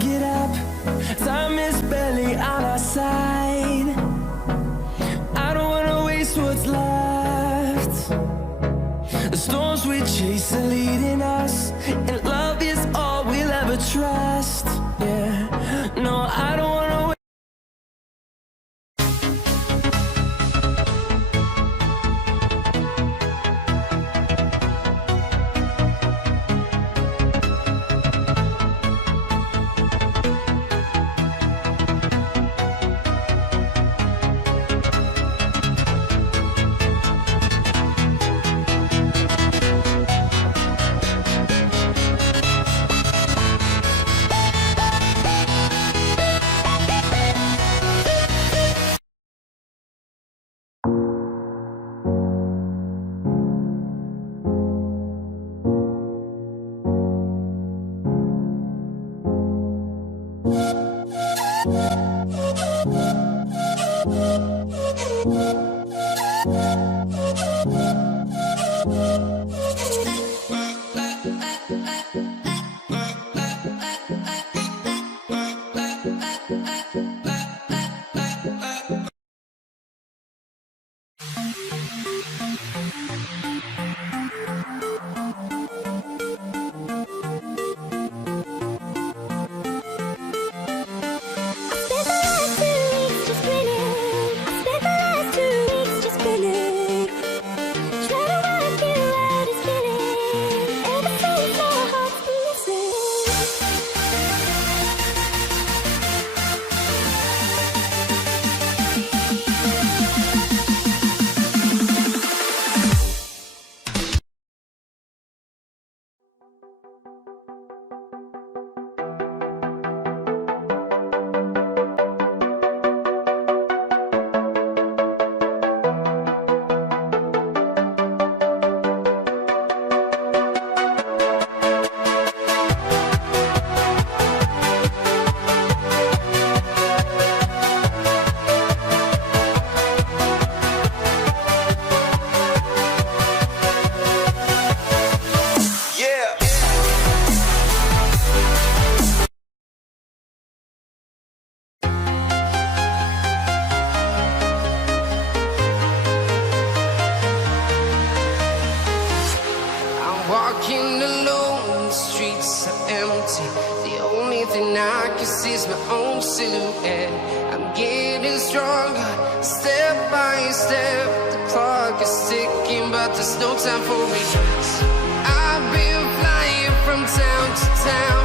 get up. Time is barely on our side. I don't wanna waste what's left. The storms we chase are leading us, and love is all we'll ever trust. Yeah, no, I don't wanna wait. Walking alone, the streets are empty. The only thing I can see is my own silhouette. I'm getting stronger, step by step. The clock is ticking, but there's no time for regrets. I've been flying from town to town,